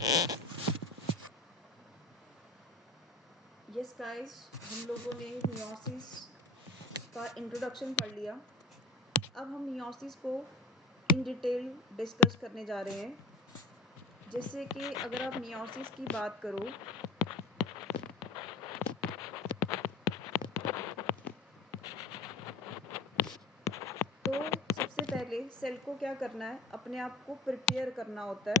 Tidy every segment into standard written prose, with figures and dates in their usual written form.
Yes guys, हम लोगों ने मियोसिस का इंट्रोडक्शन पढ़ लिया। अब हम मियोसिस को इन डिटेल डिस्कस करने जा रहे हैं। जैसे कि अगर आप मियोसिस की बात करो तो सबसे पहले सेल को क्या करना है, अपने आप को प्रिपेयर करना होता है।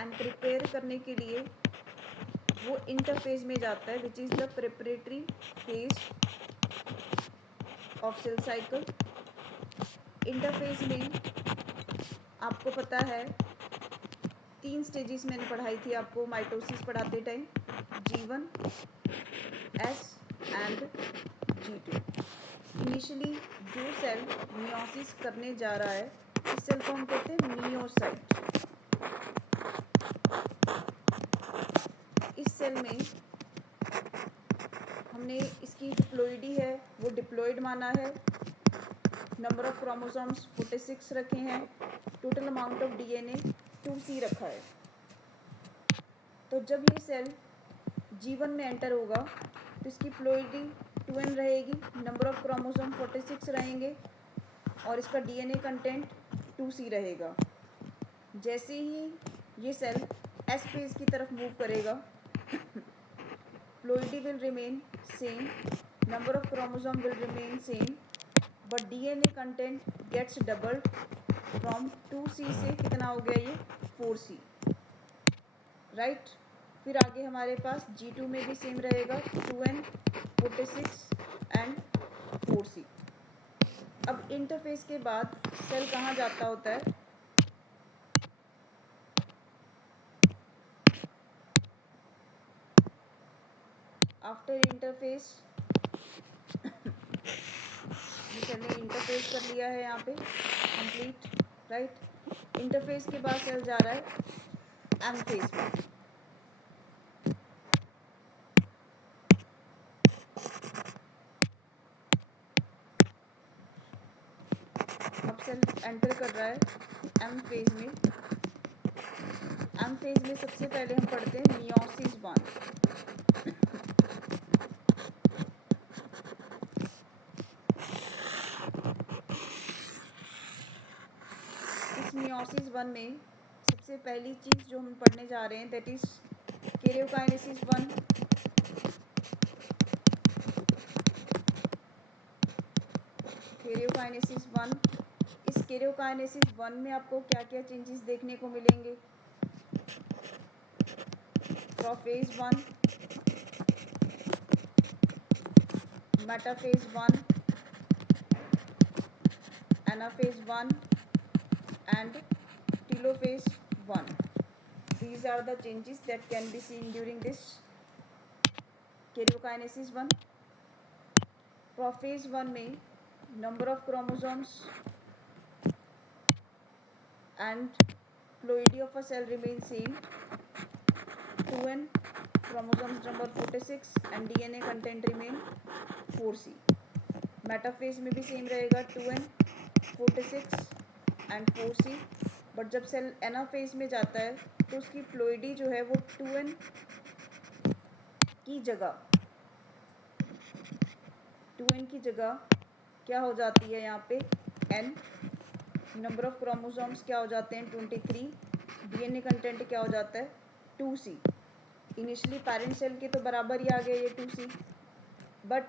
एंड प्रिपेयर करने के लिए वो इंटरफेज में जाता है, which is the preparatory phase of cell cycle. Interphase में आपको पता है 3 स्टेजेस मैंने पढ़ाई थी आपको माइटोसिस पढ़ाते time, G1, S and G2। Initially जो सेल मियोसिस करने जा रहा है इस सेल को हम कहते हैं मियोसाइट। इस सेल में हमने इसकी डिप्लॉइडी है वो डिप्लॉइड माना है। नंबर ऑफ क्रोमोसोम्स 46 रखे हैं। Total amount of DNA 2C रखा है। तो जब ये सेल G1 में एंटर होगा तो इसकी प्लॉइडी 2N रहेगी, नंबर ऑफ क्रोमोसोम 46 रहेंगे और इसका डीएनए कंटेंट 2C रहेगा। जैसे ही ये सेल S फेज की तरफ मूव करेगा, ploidy will remain same, number of chromosome will remain same, but DNA content gets doubled from 2C से कितना हो गया ये 4C, राइट। फिर आगे हमारे पास G2 में भी सेम रहेगा 2N 46 एंड 4C। अब इंटरफेस के बाद सेल कहाँ जाता होता है, आफ्टर इंटरफेस सेल ने इंटरफेस कर लिया है यहाँ पे कंप्लीट, राइट। इंटरफेस के बाद सेल जा रहा है M फेज में। अब सेल एंटर कर रहा है M फेज में। M फेज में सबसे पहले हम पढ़ते हैं मियोसिस 1। इस मियोसिस 1 में सबसे पहली चीज़ जो हम पढ़ने जा रहे हैं दैट इज कैरियोकाइनेसिस 1। कैरियोकाइनेसिस 1, इस कैरियोकाइनेसिस 1 में आपको क्या क्या चेंजेस देखने को मिलेंगे, प्रोफेज 1, मेटाफेज 1, एनाफेज 1 and telophase 1. These are the changes that can be seen during this karyokinesis 1. Prophase 1 में number of chromosomes and ploidy of a cell remain same, 2N, chromosomes number 46 and DNA content remain 4C. Metaphase में भी सेम रहेगा 2N 46 and 4C, but जब cell anaphase में जाता है तो उसकी प्लॉइडी जो है वो 2N की जगह 2N की जगह क्या हो जाती है यहाँ पे N। नंबर ऑफ क्रोमोसोम्स क्या हो जाते हैं 23, डीएनए कंटेंट क्या हो जाता है 2C। इनिशियली पेरेंट सेल के तो बराबर ही आ गया ये 2C, but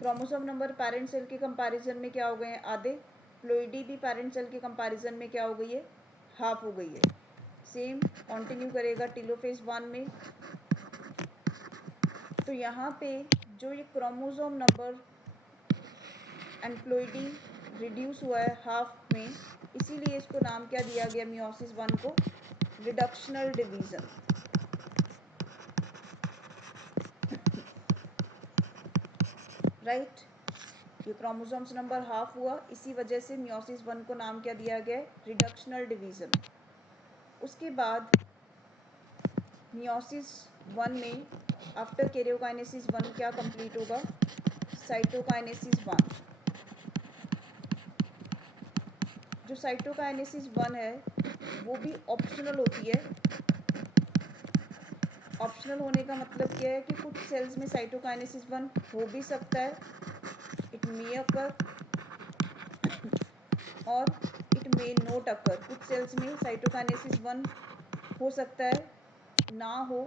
chromosome number parent cell के कंपैरिजन में क्या हो गए हैं आधे, प्लॉइडी भी पेरेंट सेल के कंपैरिजन में क्या हो गई है हाफ हो गई है। सेम कंटिन्यू करेगा टेलोफेज 1 में। तो यहाँ पे जो ये chromosome number and ploidy reduce हुआ है हाफ में, इसीलिए इसको नाम क्या दिया गया मियोसिस 1 को, रिडक्शनल डिवीजन। राइट, ये क्रोमोसोम्स नंबर हाफ हुआ, इसी वजह से मियोसिस 1 को नाम क्या दिया गया, रिडक्शनल डिवीजन। उसके बाद मियोसिस 1 में आफ्टर कैरियोकाइनेसिस 1 क्या कंप्लीट होगा, साइटोकाइनेसिस 1। जो साइटोकाइनेसिस 1 है वो भी ऑप्शनल होती है, ऑप्शनल होने का मतलब क्या है कि कुछ सेल्स में साइटोकाइनेसिस 1 हो भी सकता है, इट मे अकर, और इट मे नॉट अकर। कुछ सेल्स में साइटोकाइनेसिस 1 हो सकता है, ना हो,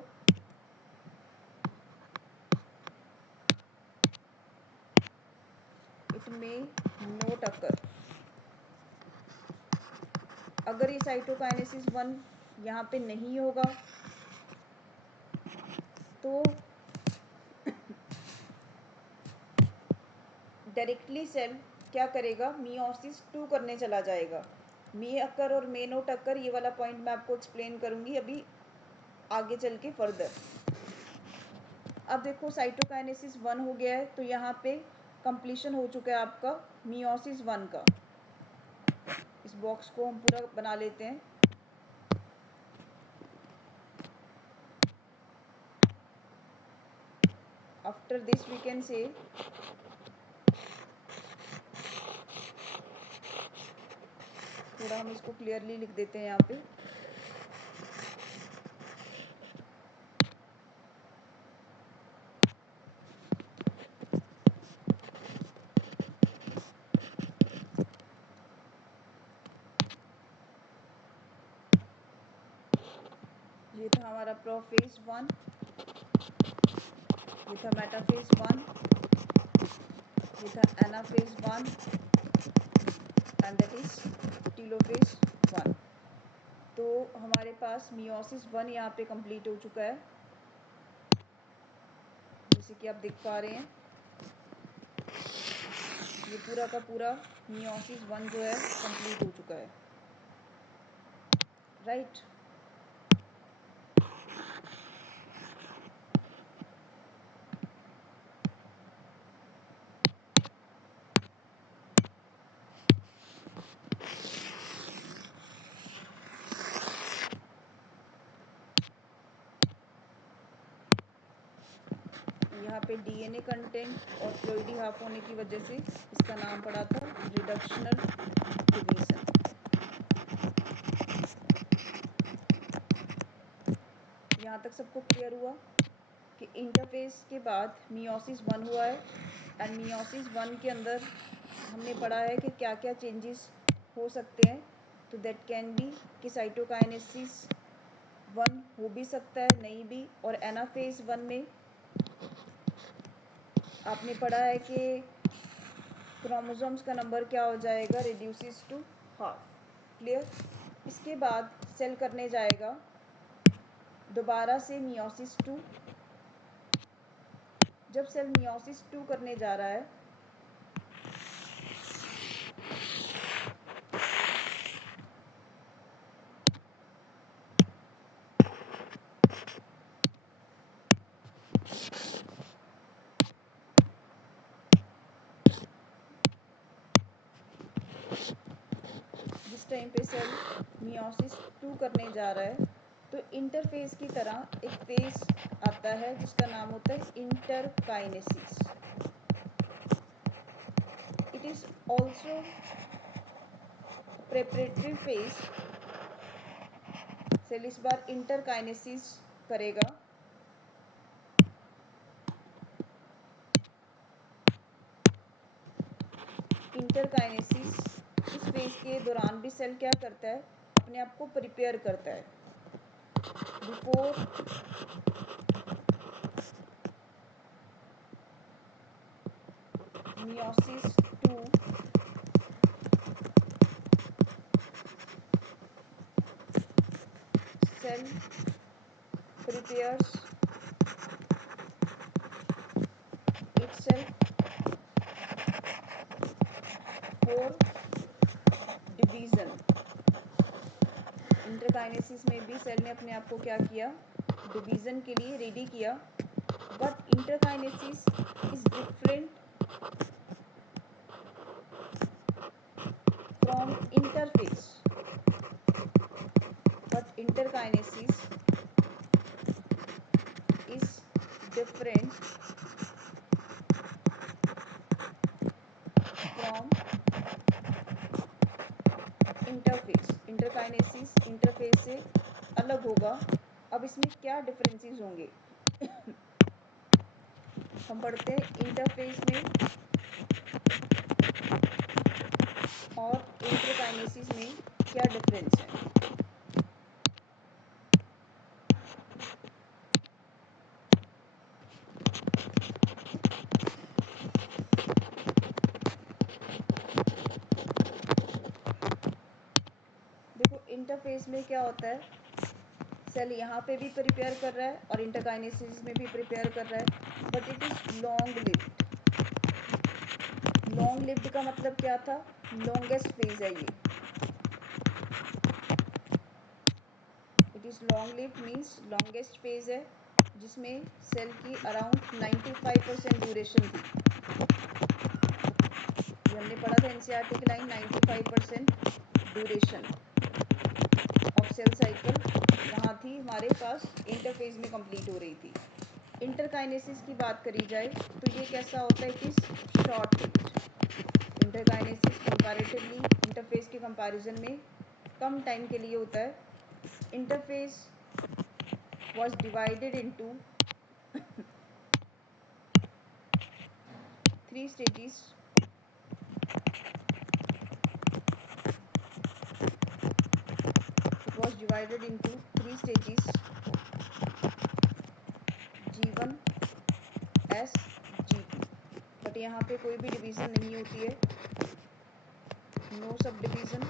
इट मे नॉट अकर। अगर ये साइटोकाइनेसिस 1 यहाँ पे नहीं होगा तो डायरेक्टली सेल क्या करेगा, मियोसिस 2 करने चला जाएगा। मे अकर और मे नॉट अकर, ये वाला पॉइंट मैं आपको एक्सप्लेन करूँगी अभी आगे चल के फर्दर। अब देखो साइटोकाइनेसिस 1 हो गया है, तो यहाँ पे कंप्लीशन हो चुका है आपका मियोसिस 1 का। इस बॉक्स को हम पूरा बना लेते हैं। After this we can say थोड़ा हम इसको क्लियरली लिख देते हैं यहाँ पे। ये था हमारा प्रोफेज 1, ये था मेटाफेज 1, ये था एनाफेज 1 एंड दैट इज टीलोफेज 1। तो हमारे पास मियोसिस 1 यहाँ पे कंप्लीट हो चुका है, जैसे कि आप देख पा रहे हैं। ये पूरा का पूरा मियोसिस 1 जो है कंप्लीट हो चुका है, राइट। यहाँ पे डीएनए कंटेंट और फ्लोइडी हाफ होने की वजह से इसका नाम पड़ा था रिडक्शनल डिवीजन। यहाँ तक सबको क्लियर हुआ कि इंटरफेस के बाद मियोसिस 1 हुआ है, एंड मियोसिस 1 के अंदर हमने पढ़ा है कि क्या क्या चेंजेस हो सकते हैं। तो दैट कैन बी कि साइटोकाइनेसिस 1 हो भी सकता है, नहीं भी। और एनाफेज 1 में आपने पढ़ा है कि क्रोमोसोम्स का नंबर क्या हो जाएगा, रिड्यूसिस टू हाफ। क्लियर। इसके बाद सेल करने जाएगा दोबारा से मियोसिस 2। जब सेल मियोसिस 2 करने जा रहा है जिस टाइम पे सेल मियोसिस 2 करने जा रहा है, तो इंटरफेज की तरह एक फेज आता है जिसका नाम होता है interkinesis. It is also preparatory phase. Cell इस बार इंटरकाइनेसिस करेगा। इंटरकाइनेसिस इस फेज के दौरान भी सेल क्या करता है, अपने आप को प्रिपेयर करता है। Before meiosis 2 cell prepares itself for division। Interkinesis में भी सेल ने अपने आप को क्या किया, डिवीजन के लिए रेडी किया। But interkinesis is different from interface. But interkinesis is different from interface. Interkinesis interface से अलग होगा। अब इसमें क्या डिफरेंसेस होंगे हम पढ़ते हैं इंटरफेस में और इंटरकाइनेसिस में क्या डिफरेंस है। देखो इंटरफेस में क्या होता है, सेल यहाँ पे भी प्रिपेयर कर रहा है और इंटरकाइनेसिस में भी प्रिपेयर कर रहा है, but it is long lived. Long lived का मतलब क्या था, लॉन्गेस्ट फेज है ये। It is long lived means longest phase है, जिसमें सेल की अराउंड 95% ड्यूरेशन थी। ये हमने पढ़ा था एनसीईआरटी की line, 95% duration of cell cycle यहाँ थी हमारे पास, इंटरफेज में कंप्लीट हो रही थी। इंटरकाइनेसिस की बात करी जाए तो ये कैसा होता है, it is short lived. Interkinesis comparatively interface के कंपैरिजन में कम टाइम के लिए होता है। Interface was divided into three stages. It was divided into three stages: G1, S, G2. But यहाँ पे कोई भी डिवीज़न नहीं होती है, नो सब डिवीज़न।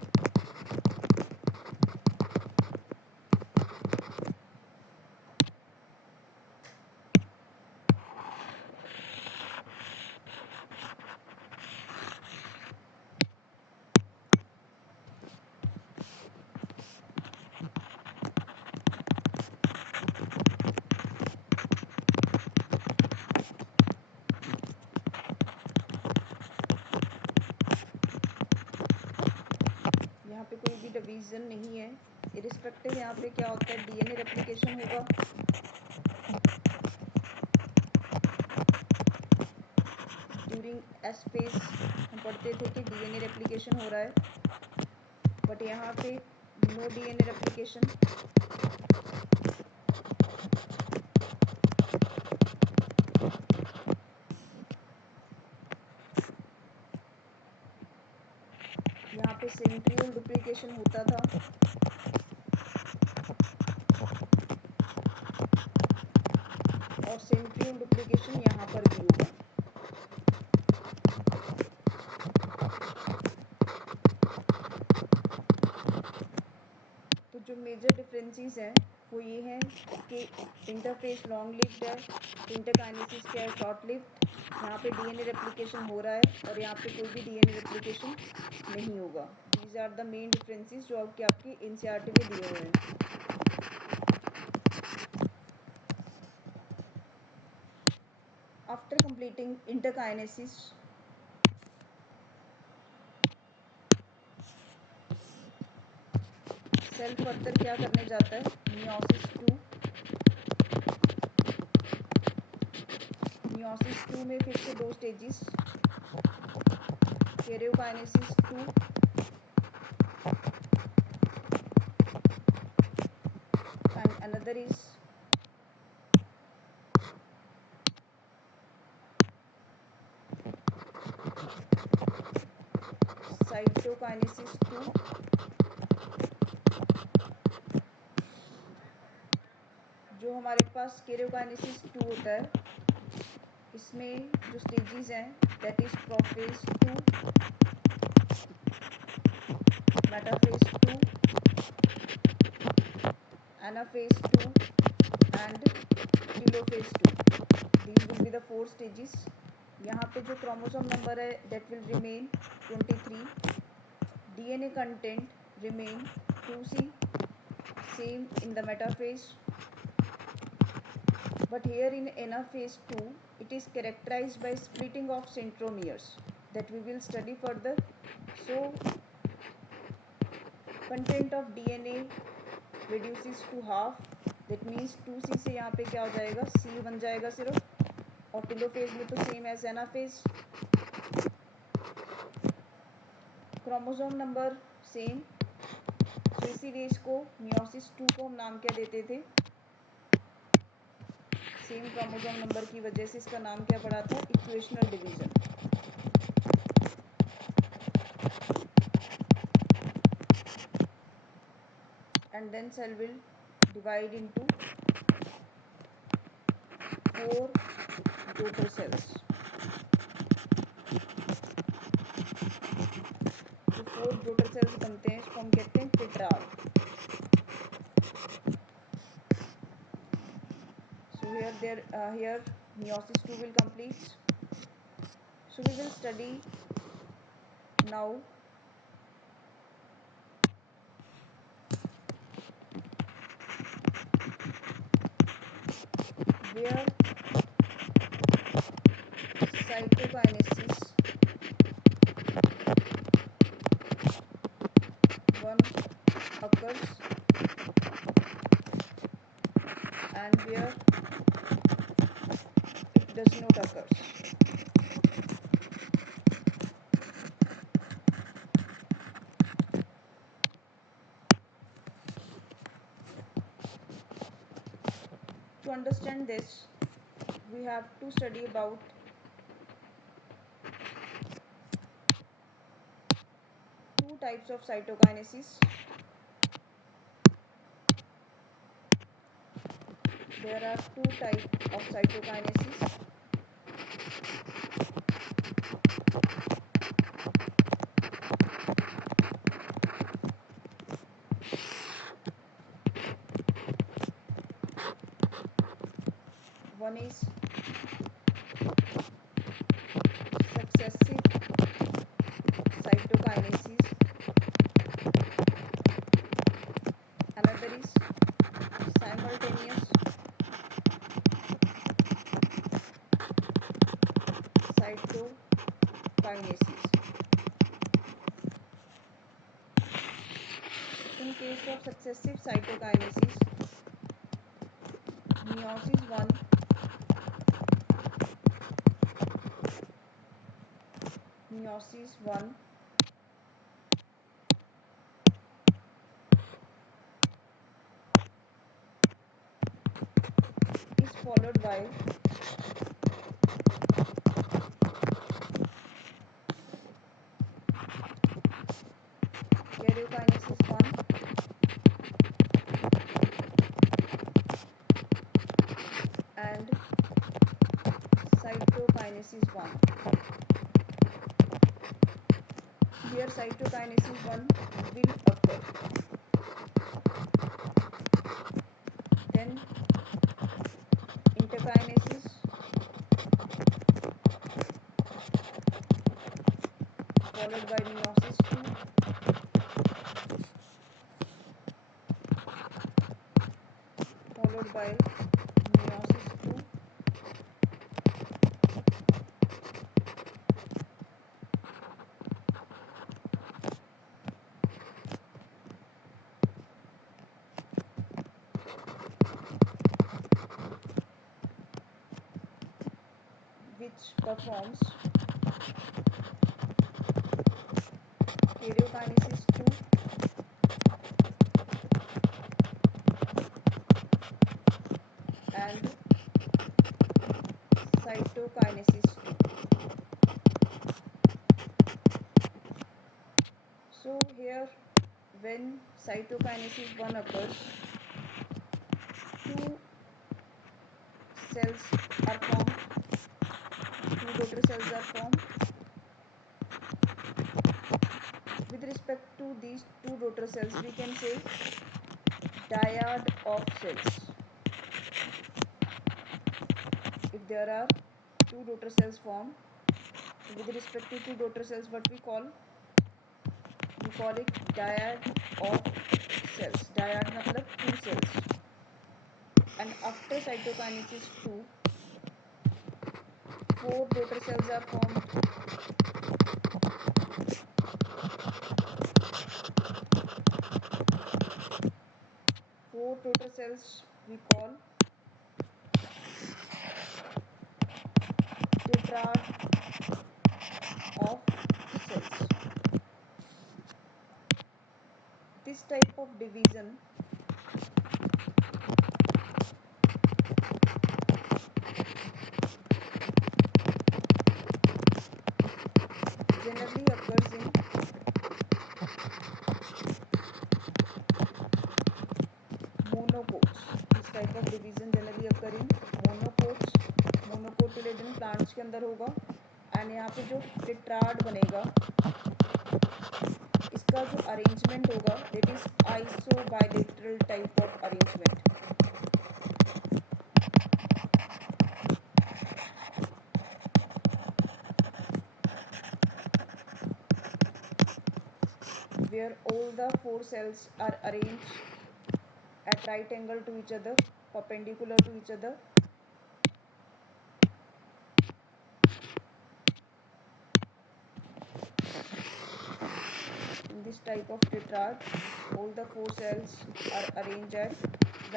यहाँ पे कोई भी डिवीज़न नहीं है, इरिस्पेक्टिव यहाँ पे क्या होता है, डीएनए रेप्लिकेशन होगा। ड्यूरिंग एस फेज हम पढ़ते थे कि डीएनए रेप्लिकेशन हो रहा है, बट यहाँ पे नो डीएनए रेप्लिकेशन। यहाँ पे सेंट्रियोल डुप्लीकेशन होता था, और सेंट्रियोल डुप्लीकेशन यहाँ पर भी होगा। तो जो मेजर डिफरेंसेस हैं वो ये हैं कि इंटरफेस लॉन्ग लिव्ड है, इंटरकाइनेसिस क्या है, शॉर्ट लिव्ड। यहाँ पे डीएनए रेप्लिकेशन हो रहा है और यहाँ पे कोई भी डीएनए रेप्लिकेशन नहीं होगा। These are the main differences जो आपकी एनसीईआरटी में दिए हुए हैं। After completing interkinesis, cell further क्या करने जाता है, मियोसिस 2। मियोसिस 2 में फिर से दो stages, karyokinesis 2 and another is cytokinesis 2। जो हमारे पास कैरियोकाइनेसिस 2 होता है, इसमें जो स्टेजेस हैं दैट इज प्रोफेज 2, मेटाफेज 2, एनाफेज 2 and telophase 2। These will be the 4 स्टेजेस। यहाँ पे जो क्रोमोसोम नंबर है that will remain 23, DNA content remain 2C, same in the metaphase, but here in anaphase 2 it is characterized by splitting of centromeres that we will study further. So content of DNA reduces to half, that means 2C से यहाँ पे क्या हो जाएगा, C बन जाएगा सिर्फ, और टेलोफेज में तो same as anaphase. Chromosome number same, 3C रेस को मियोसिस 2 को हम नाम क्या देते थे, सेम क्रोमोसोम नंबर की वजह से इसका नाम क्या पड़ा था, equational division. And then cell will divide into 4 daughter cells. जो 4 daughter cells बनते हैं इसको हम कहते हैं tetrad. So here meiosis 2 will complete. So we will study now where cytokinesis 1 occurs and where it does not occur. To understand this, we have to study about two types of cytokinesis. There are two types of cytokinesis. One is successive cytokinesis, another is simultaneous cytokinesis. In case of successive cytokinesis, meiosis 1 is followed by karyokinesis 1 and cytokinesis 1. Here cytokinesis 1 will occur. Then interkinesis followed by meiosis 2 followed by meiosis 2 which performs karyokinesis 2 and cytokinesis 2. So here when cytokinesis 1 occurs, two cells are formed, two daughter cells are formed. With respect to these two daughter cells, we can say dyad of cells. If there are two daughter cells formed, with respect to two daughter cells, what we call it dyad of cells. Dyad matlab two cells. And after cytokinesis 2, four daughter cells are formed. Four daughter cells we call tetrad of cells. This type of division plants के अंदर होगा। एंड यहाँ पे जो टेट्राड बनेगा, इसका जो arrangement होगा that is isobilateral type of arrangement. Where all the four cells are arranged at right angle to each other, perpendicular to each other. In this type of tetrad, all the four cells are arranged at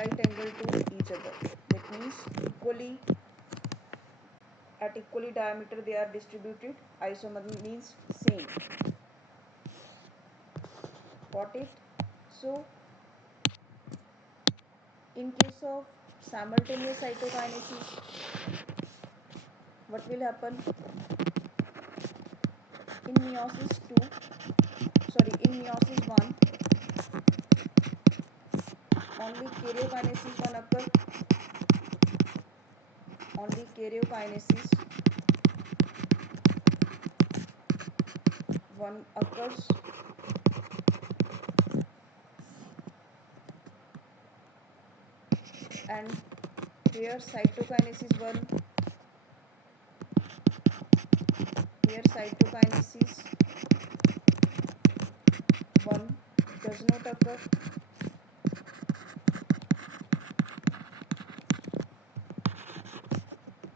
right angle to each other. That means at equally diameter they are distributed. Isomer means same. Got it? So, in case of simultaneous cytokinesis, what will happen? In meiosis 1, only karyokinesis 1 occur. Only karyokinesis 1 occurs. And here cytokinesis 1 does not occur.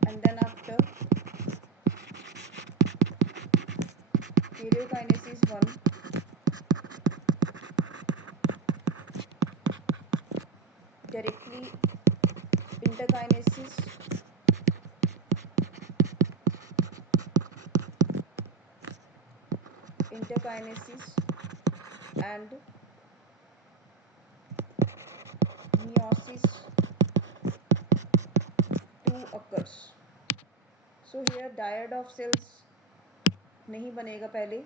And then after karyokinesis 1 directly interkinesis and meiosis 2 occurs. So here dyad of cells नहीं बनेगा, पहले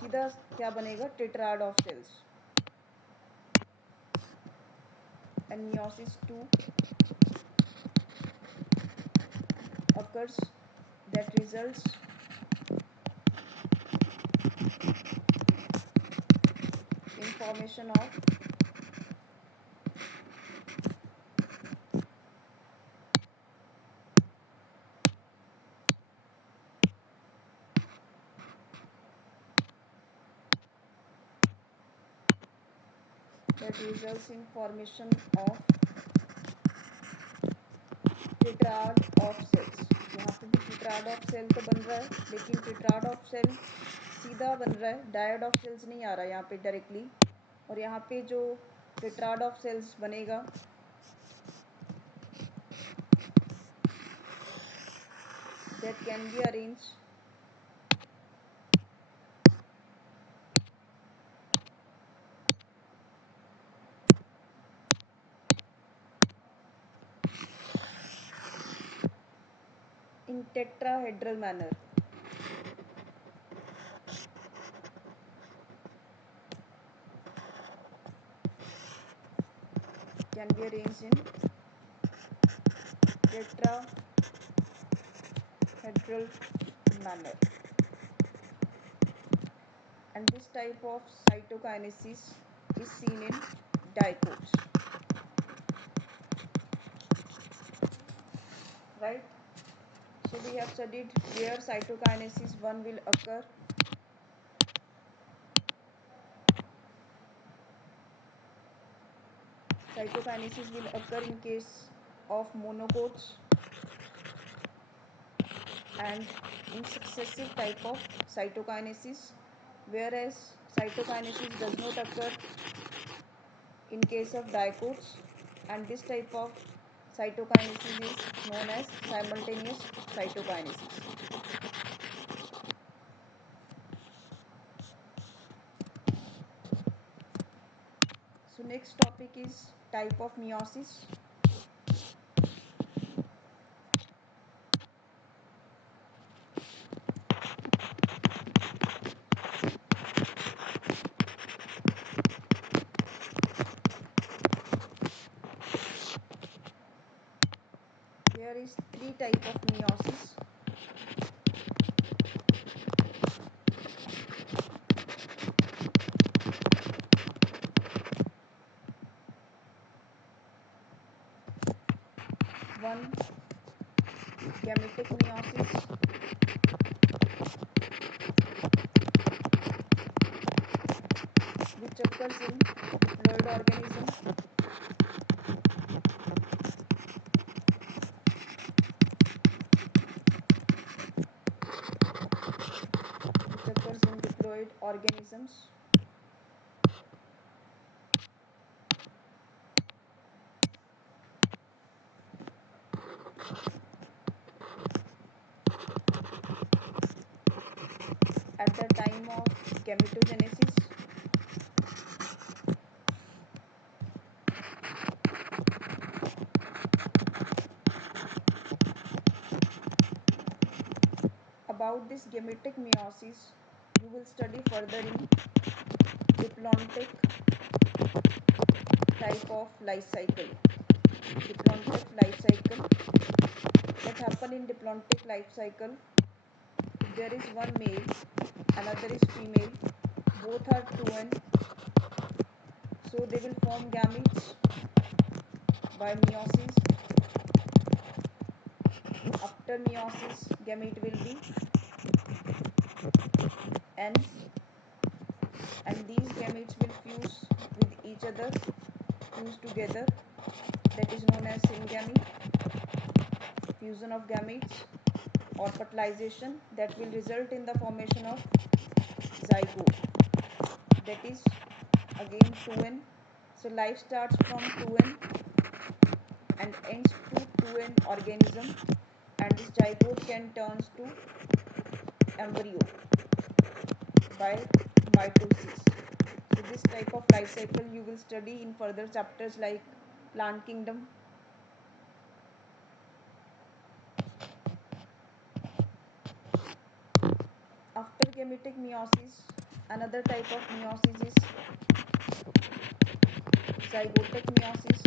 सीधा क्या बनेगा, tetrad of cells. And meiosis 2 occurs, that results in formation of tetrad of cells. यहाँ पे भी tetrad of cell तो बन रहा है, लेकिन टेट्राड ऑफ सेल सीधा बन रहा है, डायड ऑफ सेल्स नहीं आ रहा है यहाँ पे डायरेक्टली. और यहाँ पे जो टेट्राड ऑफ सेल्स बनेगा that can be arranged in tetrahedral manner. Can be arranged in tetrahedral manner. And this type of cytokinesis is seen in dicots. Right? So we have studied where cytokinesis 1 will occur. Cytokinesis will occur in case of monocots and in successive type of cytokinesis, whereas cytokinesis does not occur in case of dicots, and this type of cytokinesis is known as simultaneous cytokinesis. So next topic is type of meiosis. There is three type of meiosis. gametic meiosis, which occurs in diploid organism. Which occurs in diploid organisms. At the time of gametogenesis. About this gametic meiosis, you will study further in diplontic type of life cycle. Diplontic life cycle. What happen in diplontic life cycle? If there is one male, another is female, both are 2n, so they will form gametes by meiosis. After meiosis, gamete will be n, and these gametes will fuse with each other, fuse together. That is known as syngamy, fusion of gametes, or fertilization that will result in the formation of zygote. That is again 2n. So life starts from 2n and ends to 2n organism, and this zygote can turns to embryo by mitosis. So this type of life cycle you will study in further chapters like plant kingdom. After gametic meiosis, another type of meiosis is zygotic meiosis.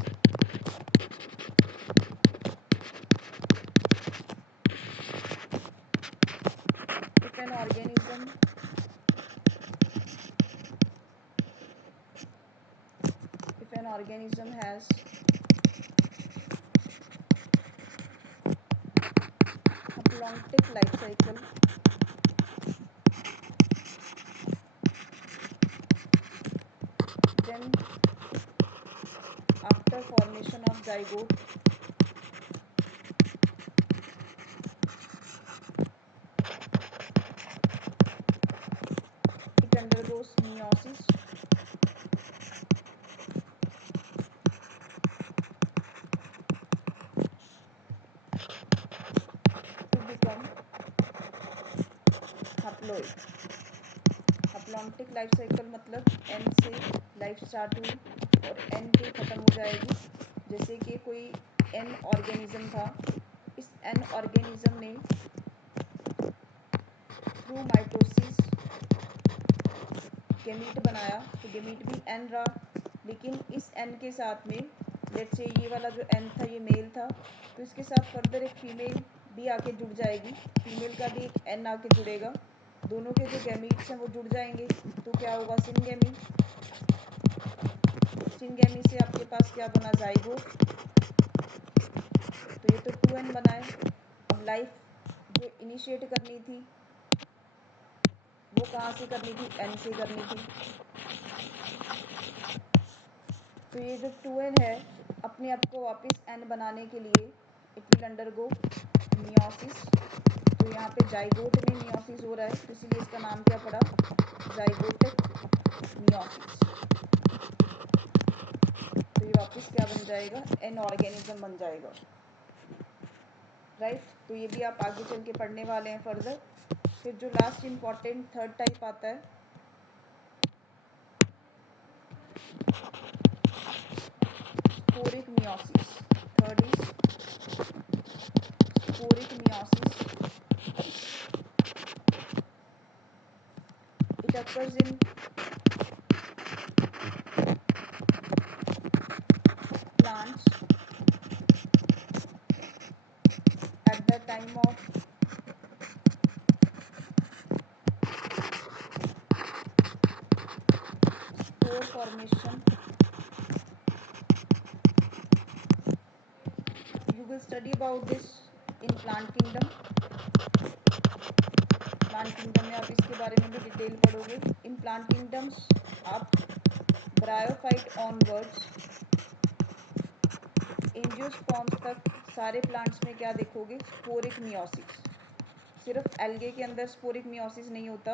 If an organism has a plontic life cycle, then after formation of zygote, it undergoes meiosis. To become haploid. Haplontic life cycle मतलब N से life start हुई और एन पे ख़त्म हो जाएगी. जैसे कि कोई एन ऑर्गेनिज्म था, इस एन ऑर्गेनिज्म ने थ्रू माइटोसिस गेमीट बनाया, तो गेमीट भी एन रहा, लेकिन इस एन के साथ में लेट्स से ये वाला जो एन था ये मेल था, तो इसके साथ फर्दर एक फीमेल भी आके जुड़ जाएगी, फीमेल का भी एक एन आके जुड़ेगा, दोनों के जो गैमीट्स हैं वो जुड़ जाएंगे, तो क्या होगा सिनगैमी. सिनगैमी से आपके पास क्या बना ज़ाइगोट. तो ये तो 2n बना है. अब लाइफ जो इनिशिएट करनी थी वो कहाँ से करनी थी, n से करनी थी. तो ये जो 2n है अपने आप को वापस n बनाने के लिए इट विल अंडरगो मियोसिस. तो यहाँ पे जाइगोट में मियोसिस हो रहा है, तो इसीलिए इसका नाम क्या पड़ा, जाइगोटिक मियोसिस. तो ये वापस क्या बन जाएगा, एन ऑर्गेनिज्म बन जाएगा. राइट. तो ये भी आप आगे चल के पढ़ने वाले हैं फर्दर. फिर जो लास्ट इम्पॉर्टेंट थर्ड टाइप आता है, sporic meiosis. Third is sporic meiosis. It occurs in plants at the time of spore formation. You will study about this in plant kingdom में आप इसके बारे में भी डिटेल पढ़ोगे। इन प्लांट किंगडम्स आप ब्रायोफाइट ऑनवर्ड्स एंजियोस्पर्म्स तक सारे प्लांट्स में क्या देखोगे, स्पोरिक मियोसिस। सिर्फ एल्गे के अंदर स्पोरिक मियोसिस नहीं होता,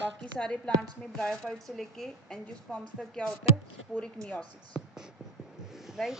बाकी सारे प्लांट्स में ब्रायोफाइट से लेके एंजियोस्पर्म्स तक क्या होता है, स्पोरिक मियोसिस, राइट।